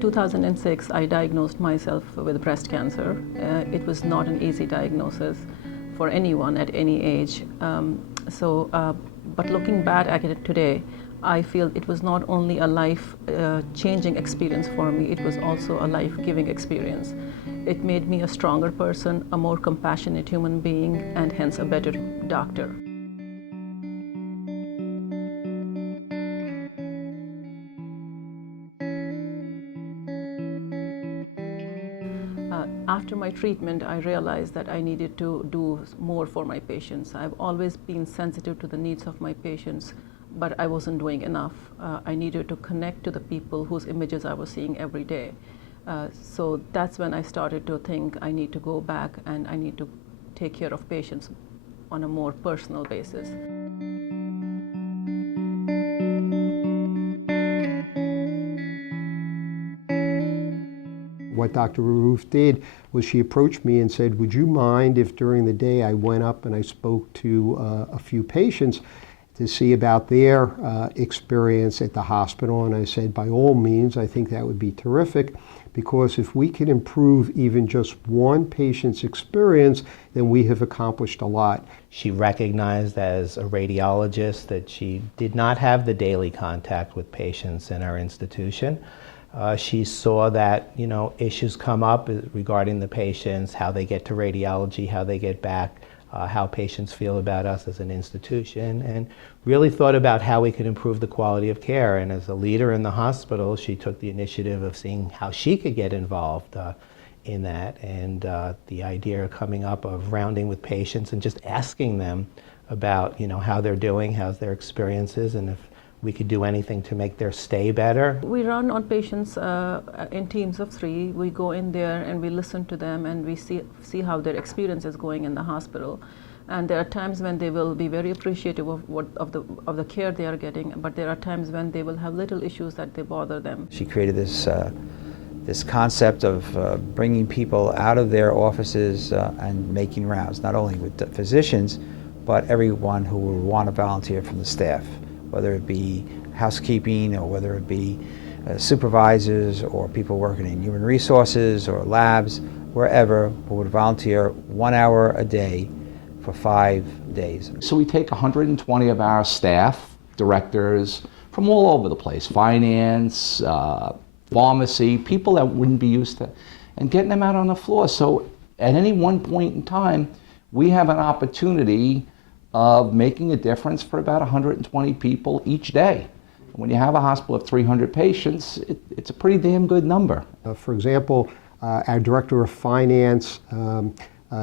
In 2006, I diagnosed myself with breast cancer. It was not an easy diagnosis for anyone at any age. But looking back at it today, I feel it was not only a life-changing experience for me, it was also a life-giving experience. It made me a stronger person, a more compassionate human being, and hence a better doctor. After my treatment, I realized that I needed to do more for my patients. I've always been sensitive to the needs of my patients, but I wasn't doing enough. I needed to connect to the people whose images I was seeing every day. So that's when I started to think I need to go back and I need to take care of patients on a more personal basis. What Dr. Raoof did was she approached me and said, would you mind if during the day I went up and I spoke to a few patients to see about their experience at the hospital? And I said, by all means, I think that would be terrific, because if we can improve even just one patient's experience, then we have accomplished a lot. She recognized as a radiologist that she did not have the daily contact with patients in our institution. She saw that, issues come up regarding the patients, how they get to radiology, how they get back, how patients feel about us as an institution, and really thought about how we could improve the quality of care. And as a leader in the hospital, she took the initiative of seeing how she could get involved in that, and the idea coming up of rounding with patients and just asking them about, how they're doing, how's their experiences, and if we could do anything to make their stay better. We run on patients in teams of 3. We go in there and we listen to them and we see how their experience is going in the hospital. And there are times when they will be very appreciative of the care they are getting, but there are times when they will have little issues that they bother them. She created this concept of bringing people out of their offices and making rounds, not only with the physicians, but everyone who will want to volunteer from the staff, whether it be housekeeping or whether it be supervisors or people working in human resources or labs, wherever, who would volunteer 1 hour a day for 5 days. So we take 120 of our staff, directors, from all over the place, finance, pharmacy, people that wouldn't be used to, and getting them out on the floor. So at any one point in time, we have an opportunity of making a difference for about 120 people each day. When you have a hospital of 300 patients, it's a pretty damn good number. For example, our director of finance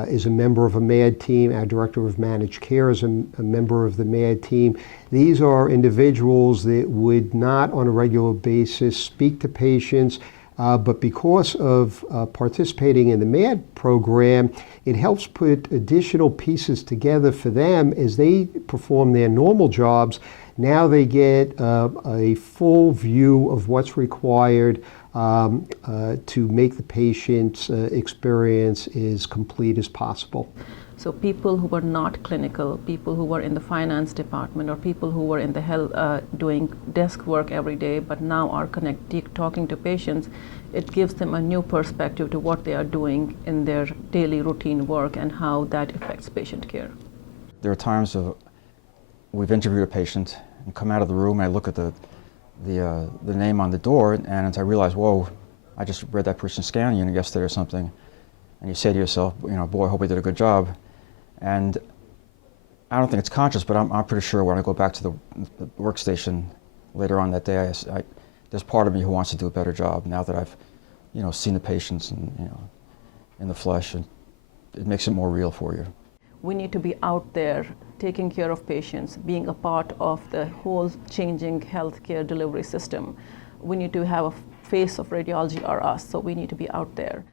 is a member of a MAD team. Our director of managed care is a member of the MAD team. These are individuals that would not on a regular basis speak to patients, but because of participating in the MAD program, it helps put additional pieces together for them as they perform their normal jobs. Now they get a full view of what's required to make the patient's experience as complete as possible. So people who were not clinical, people who were in the finance department, or people who were in the health doing desk work every day, but now are talking to patients, it gives them a new perspective to what they are doing in their daily routine work and how that affects patient care. There are times we've interviewed a patient and come out of the room, and I look at the name on the door, and I realize, whoa, I just read that person's scanning unit yesterday or something. And you say to yourself, boy, I hope I did a good job. And I don't think it's conscious, but I'm pretty sure when I go back to the workstation later on that day, there's part of me who wants to do a better job now that I've, seen the patients and, in the flesh, and it makes it more real for you. We need to be out there taking care of patients, being a part of the whole changing healthcare delivery system. We need to have a face of radiology or us, so we need to be out there.